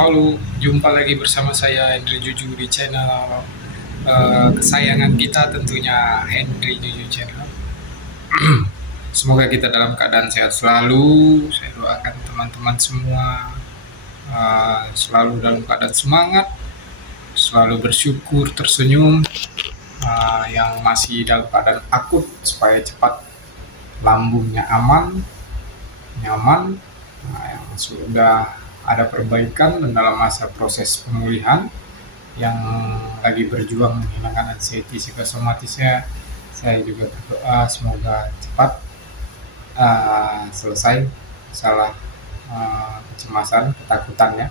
Halo, jumpa lagi bersama saya Henry Juju di channel kesayangan kita tentunya Henry Juju Channel. Semoga kita dalam keadaan sehat selalu. Saya doakan teman-teman semua selalu dalam keadaan semangat, selalu bersyukur, tersenyum. Yang masih dalam keadaan akut supaya cepat lambungnya aman, nyaman. Yang sudah ada perbaikan dan dalam masa proses pemulihan yang lagi berjuang menghilangkan anxiety psikosomatisnya, saya juga berdoa semoga cepat selesai masalah kecemasan, ketakutannya,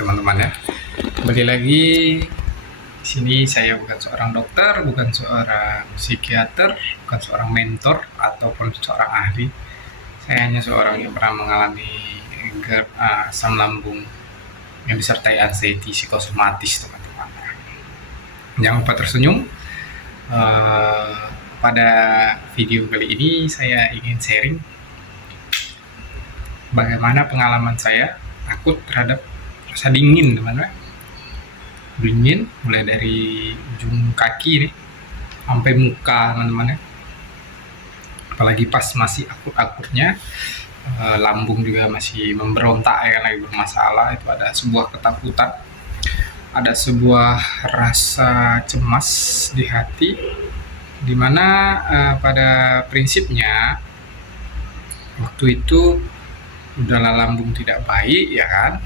teman-teman ya. Kembali lagi di sini, saya bukan seorang dokter, bukan seorang psikiater, bukan seorang mentor ataupun seorang ahli. Saya hanya seorang yang pernah mengalami asam lambung yang disertai anxiety psikosomatis, teman-teman. Jangan lupa tersenyum. Pada video kali ini saya ingin sharing bagaimana pengalaman saya takut terhadap rasa dingin, teman-teman. Dingin mulai dari ujung kaki nih sampai muka, teman-teman ya. Apalagi pas masih akut-akutnya, lambung juga masih memberontak ya, lagi bermasalah. Itu ada sebuah ketakutan, ada sebuah rasa cemas di hati, dimana pada prinsipnya waktu itu udahlah lambung tidak baik ya kan.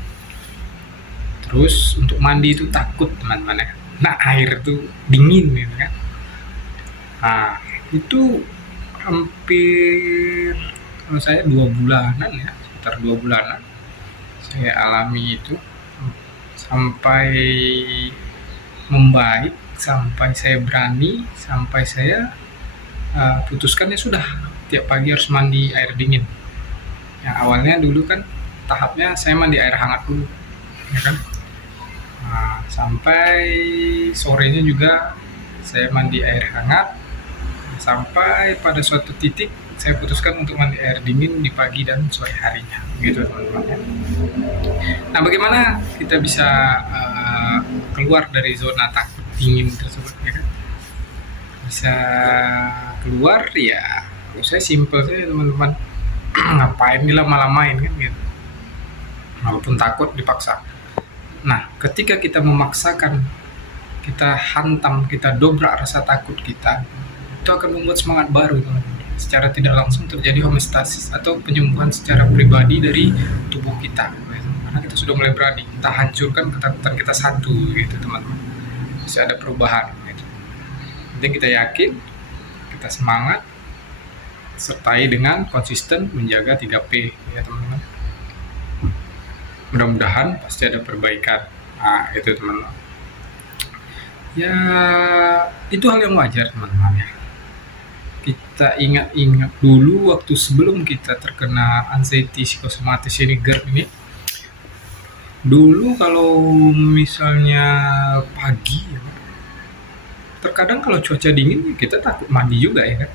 Terus untuk mandi itu takut, teman-teman ya. Nah, air itu dingin gitu kan. Nah, itu hampir, kalau saya 2 bulanan ya, sekitar 2 bulanan saya alami itu sampai membaik, sampai saya berani, sampai saya putuskan ya sudah, tiap pagi harus mandi air dingin. Yang awalnya dulu kan tahapnya saya mandi air hangat dulu ya kan. Nah, sampai sorenya juga saya mandi air hangat, sampai pada suatu titik saya putuskan untuk mandi air dingin di pagi dan sore harinya, gitu teman-teman ya. Nah, bagaimana kita bisa keluar dari zona takut dingin tersebut ya kan? Bisa keluar ya, kalau saya simpel saja teman-teman. Ngapain nih lama-lamain kan gitu, walaupun takut dipaksa. Nah, ketika kita memaksakan, kita hantam, kita dobrak rasa takut kita, itu akan membuat semangat baru, teman-teman. Secara tidak langsung terjadi homeostasis atau penyembuhan secara pribadi dari tubuh kita, karena kita sudah mulai berani, kita hancurkan ketakutan kita satu gitu teman-teman. Bisa ada perubahan gitu. Penting kita yakin, kita semangat, sertai dengan konsisten menjaga 3P ya teman-teman. Mudah-mudahan pasti ada perbaikan. Nah, itu teman-teman ya, itu hal yang wajar teman-teman ya. Kita ingat-ingat dulu waktu sebelum kita terkena anxiety psikosomatis ini, GERD ini. Dulu kalau misalnya pagi ya, terkadang kalau cuaca dingin kita takut mandi juga ya kan.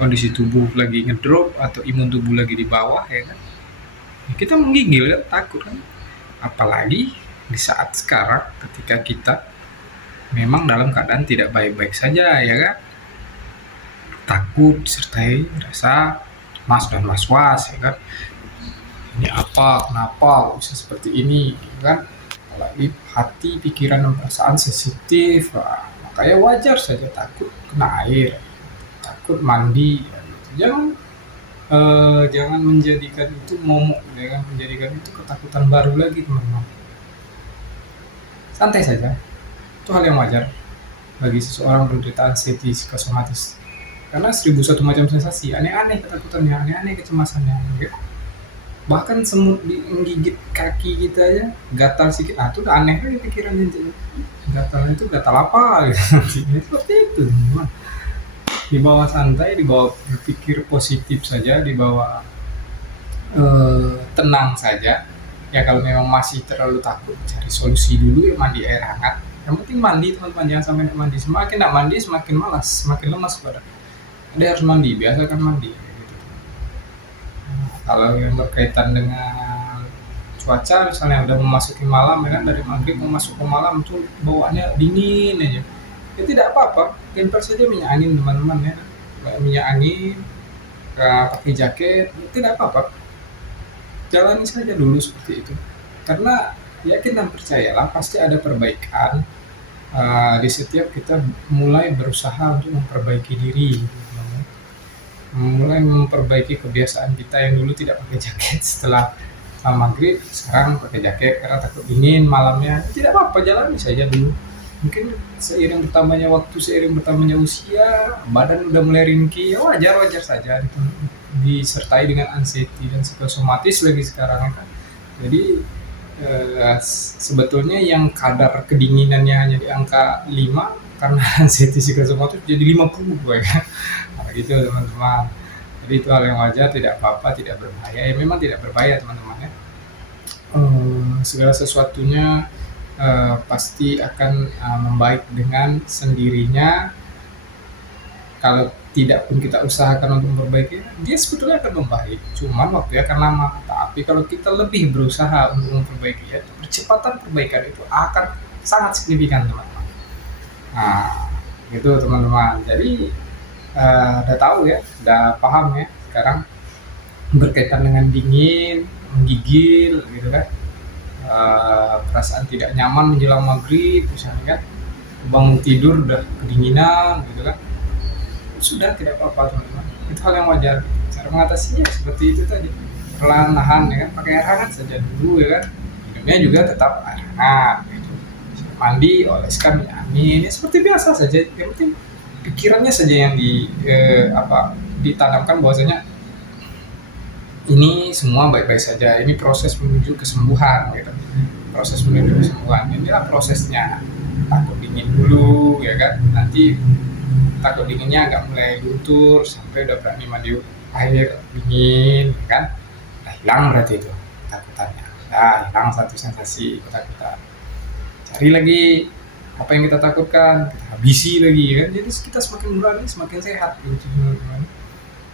Kondisi tubuh lagi ngedrop atau imun tubuh lagi di bawah ya kan. Kita menggigil kan, takut kan. Apalagi di saat sekarang ketika kita memang dalam keadaan tidak baik-baik saja ya kan. Takut disertai rasa cemas dan was-was ya kan. Ini apa, kenapa bisa seperti ini ya kan. Apalagi hati, pikiran dan perasaan sensitif, makanya wajar saja takut kena air, takut mandi ya. Jangan menjadikan itu momok, jangan menjadikan itu ketakutan baru lagi teman-teman. Santai saja, itu hal yang wajar bagi seseorang penderita anxiety psikosomatis. Karena 1001 macam sensasi, aneh-aneh ketakutannya, aneh-aneh kecemasannya gitu. Bahkan semut menggigit kaki kita aja gatal sedikit, itu udah aneh lagi pikirannya. Gatal itu gatal apa gitu. Seperti itu teman-teman. Dibawa santai, dibawa berpikir positif saja, dibawa tenang saja ya. Kalau memang masih terlalu takut, cari solusi dulu ya, mandi air hangat. Yang penting mandi teman-teman, jangan sampai nak mandi. Semakin nak mandi semakin malas, semakin lemas badan. Dia harus mandi, biasakan mandi gitu. Kalau yang berkaitan dengan cuaca misalnya udah memasuki malam ya kan, dari maghrib mau masuk ke malam tuh bawaannya dingin aja, ya tidak apa-apa, tempel saja minyak angin teman-teman ya, kayak minyak angin, pakai jaket, ya tidak apa-apa, jalani saja dulu seperti itu, karena yakin dan percayalah pasti ada perbaikan di setiap kita mulai berusaha untuk memperbaiki diri, mulai memperbaiki kebiasaan kita yang dulu tidak pakai jaket setelah maghrib, sekarang pakai jaket karena takut dingin malamnya. Tidak apa-apa, jalani saja dulu. Mungkin seiring bertambahnya waktu, seiring bertambahnya usia, badan udah mulai ringkih, ya wajar-wajar saja gitu. Disertai dengan anxiety dan psikosomatis lagi sekarang kan. Jadi sebetulnya yang kadar kedinginannya hanya di angka 5 karena anxiety psikosomatis jadi 50 ya kan. Nah, gitu teman-teman. Jadi itu hal yang wajar, tidak apa-apa, tidak berbahaya. Ya memang tidak berbahaya teman-teman ya. Segala sesuatunya pasti akan membaik dengan sendirinya. Kalau tidak pun kita usahakan untuk memperbaiki, dia sebetulnya akan membaik. Cuman waktunya akan lama. Tapi kalau kita lebih berusaha untuk memperbaiki, ya, percepatan perbaikan itu akan sangat signifikan teman-teman. Nah, gitu teman-teman. Jadi udah tahu ya, udah paham ya sekarang berkaitan dengan dingin, menggigil gitu kan, perasaan tidak nyaman menjelang maghrib misalnya kan, bangun tidur udah kedinginan gitu kan, sudah tidak apa-apa teman-teman, itu hal yang wajar. Cara mengatasinya seperti itu tadi, perlahan-lahan ya kan, pakai air hangat saja dulu ya kan, minumnya juga tetap air hangat gitu. Mandi oleskan minyak angin, ya seperti biasa saja, yang penting pikirannya saja yang ditanamkan bahwasanya ini semua baik-baik saja, ini proses menuju kesembuhan gitu, proses menuju kesembuhan, inilah prosesnya. Takut dingin dulu ya kan, nanti takut dinginnya agak mulai luntur sampai udah berani mandi air dingin ya kan, udah hilang berarti itu ketakutannya, udah hilang satu sensasi ketakutan. Cari lagi apa yang kita takutkan, kita habisi lagi ya kan, jadi kita semakin berani semakin sehat gitu teman-teman.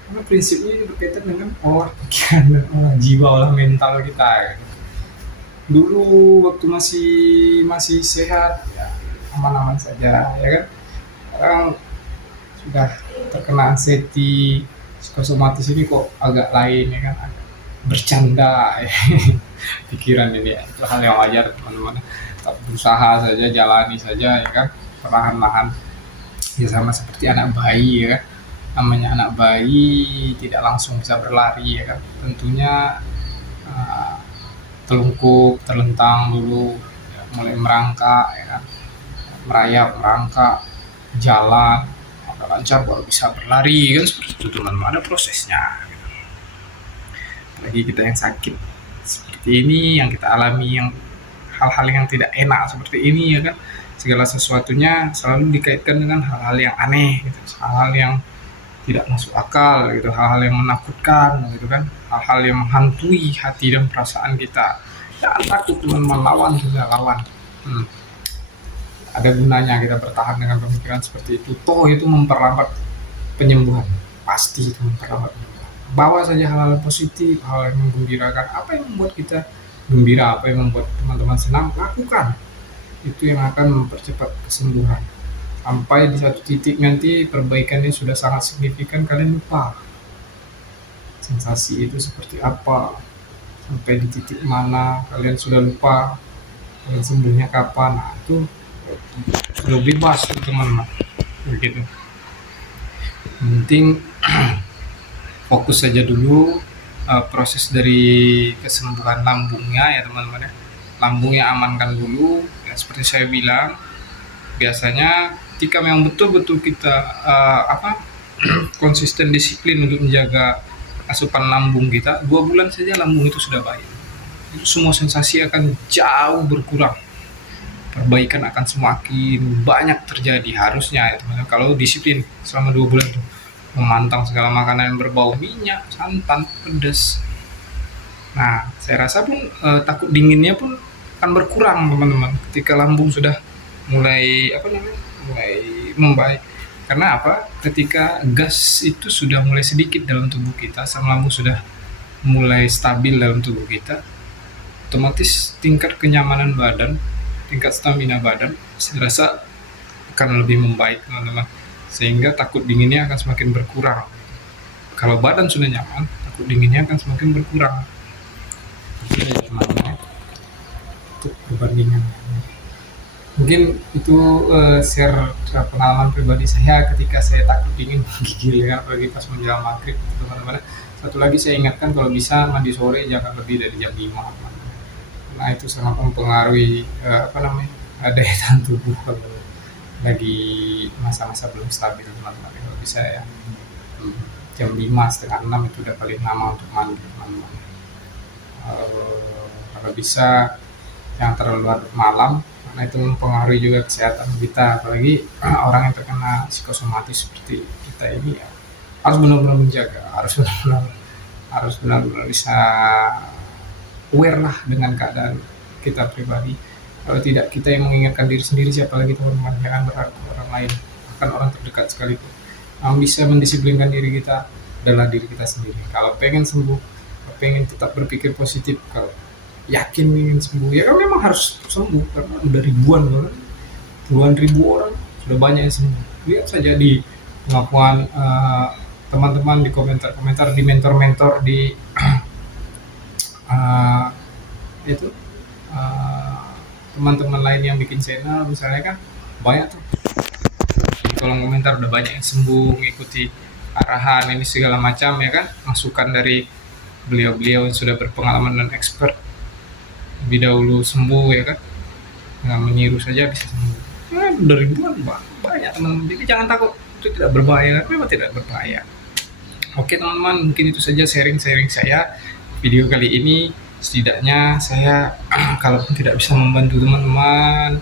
Karena prinsipnya ini berkaitan dengan olah pikiran dan olah jiwa, olah mental kita ya. Dulu waktu masih masih sehat ya aman-aman saja ya kan, sekarang sudah terkena anxiety psikosomatis ini kok agak lain ya kan, agak bercanda ya. Pikiran ini ya, itu hal yang wajar teman-teman, tetap berusaha saja, jalani saja ya kan, perlahan-lahan ya, sama seperti anak bayi ya kan. Namanya anak bayi tidak langsung bisa berlari ya kan, tentunya uh, telungkup, terlentang dulu ya, mulai merangkak ya kan, merayap, merangkak, jalan, agak lancar baru bisa berlari kan, seperti itu teman-teman, ada prosesnya gitu. Apalagi kita yang sakit seperti ini, yang kita alami, yang hal-hal yang tidak enak seperti ini ya kan, segala sesuatunya selalu dikaitkan dengan hal-hal yang aneh gitu, hal-hal yang tidak masuk akal gitu, hal-hal yang menakutkan gitu kan, hal-hal yang menghantui hati dan perasaan kita. Jangan takut teman-teman, lawan juga, lawan. Ada gunanya kita bertahan dengan pemikiran seperti itu, toh itu memperlambat penyembuhan, pasti itu memperlambat penyembuhan. Bawa saja hal-hal positif, hal yang menggembirakan, apa yang membuat kita gembira, apa yang membuat teman-teman senang, lakukan. Itu yang akan mempercepat kesembuhan. Sampai di satu titik nanti perbaikannya sudah sangat signifikan, kalian lupa sensasi itu seperti apa, sampai di titik mana kalian sudah lupa, kalian sembuhnya kapan. Nah itu sudah bebas teman-teman begitu. Yang penting fokus saja dulu proses dari kesembuhan lambungnya ya teman-teman ya, lambungnya amankan dulu ya, seperti saya bilang biasanya ketika memang betul-betul kita konsisten disiplin untuk menjaga asupan lambung kita, 2 bulan saja lambung itu sudah baik, itu semua sensasi akan jauh berkurang, perbaikan akan semakin banyak terjadi harusnya ya teman-teman, kalau disiplin selama 2 bulan itu memantang segala makanan yang berbau minyak, santan, pedas. Nah saya rasa pun takut dinginnya pun akan berkurang teman-teman ketika lambung sudah mulai mulai membaik. Karena apa? Ketika gas itu sudah mulai sedikit dalam tubuh kita, asam lambung sudah mulai stabil dalam tubuh kita, otomatis tingkat kenyamanan badan, tingkat stamina badan saya rasa akan lebih membaik teman-teman, sehingga takut dinginnya akan semakin berkurang. Kalau badan sudah nyaman, takut dinginnya akan semakin berkurang. Oke teman-teman, untuk perbandingan mungkin itu share pengalaman pribadi saya ketika saya takut dingin gigil ya, apalagi pas menjelang maghrib teman-teman. Satu lagi saya ingatkan, kalau bisa mandi sore jangan lebih dari jam 5 teman-teman. Nah itu sangat mempengaruhi daya tahan tubuh kalau lagi masa-masa belum stabil teman-teman. Kalau bisa ya jam 5 setengah 6 itu udah paling lama untuk mandi teman-teman. Kalau bisa yang terlalu larut malam, karena itu mempengaruhi juga kesehatan kita, apalagi orang yang terkena psikosomatis seperti kita ini ya, harus benar-benar menjaga, harus benar-benar bisa aware lah dengan keadaan kita pribadi. Kalau tidak, kita yang mengingatkan diri sendiri, siapa lagi teman-teman, jangan berharap orang lain, bahkan orang terdekat sekalipun. Yang bisa mendisiplinkan diri kita adalah diri kita sendiri. Kalau pengen sembuh, pengen tetap berpikir positif, kalau yakin ingin sembuh ya memang harus sembuh, karena udah ribuan orang, puluhan ribu orang sudah banyak yang sembuh. Lihat saja di pengakuan teman-teman di komentar-komentar, di mentor-mentor, di itu teman-teman lain yang bikin channel misalnya, kan banyak tuh di kolom komentar udah banyak yang sembuh, mengikuti arahan ini segala macam ya kan, masukan dari beliau-beliau yang sudah berpengalaman dan expert lebih dahulu sembuh ya kan, dengan meniru saja bisa sembuh. Udah ribuan banyak teman-teman, jadi jangan takut, itu tidak berbahaya, memang tidak berbahaya. Oke teman-teman, mungkin itu saja sharing saya video kali ini. Setidaknya saya kalaupun tidak bisa membantu teman-teman,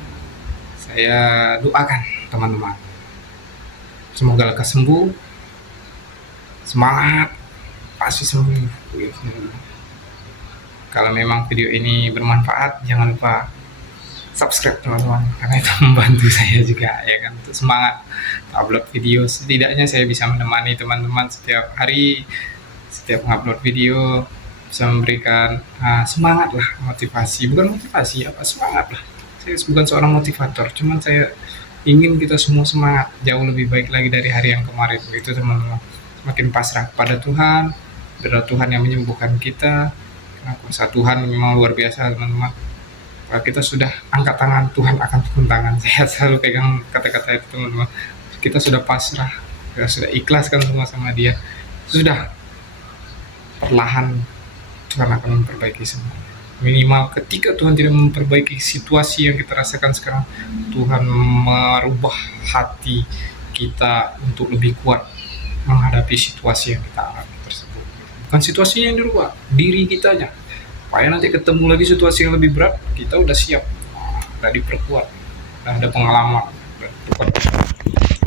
saya doakan teman-teman semoga lekas sembuh, semangat, pasti sembuh. Kalau memang video ini bermanfaat, jangan lupa subscribe teman-teman, karena itu membantu saya juga ya kan, untuk semangat upload video. Setidaknya saya bisa menemani teman-teman setiap hari, setiap upload video, bisa memberikan semangat lah, motivasi, bukan motivasi apa, semangat lah. Saya bukan seorang motivator, cuman saya ingin kita semua semangat, jauh lebih baik lagi dari hari yang kemarin, begitu teman-teman. Semakin pasrah pada Tuhan, berdoa Tuhan yang menyembuhkan kita. Kuasa Tuhan memang luar biasa teman-teman. Kalau kita sudah angkat tangan, Tuhan akan turun tangan. Saya selalu pegang kata-kata itu teman-teman. Kita sudah pasrah, kita sudah ikhlaskan semua sama Dia, sudah perlahan Tuhan akan memperbaiki semua. Minimal ketika Tuhan tidak memperbaiki situasi yang kita rasakan sekarang, Tuhan merubah hati kita untuk lebih kuat menghadapi situasi yang kita alami tersebut. Bukan situasinya yang dirubah, diri kitanya, supaya nanti ketemu lagi situasi yang lebih berat, kita udah siap, udah diperkuat, udah ada pengalaman, udah diperkuat.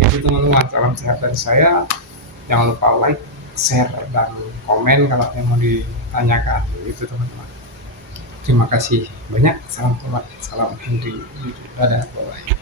Itu teman-teman, salam sehat dari saya. Jangan lupa like, share, dan komen kalau yang mau ditanyakan. Itu teman-teman, terima kasih banyak. Salam hormat, salam Henry. Dadah, bye-bye.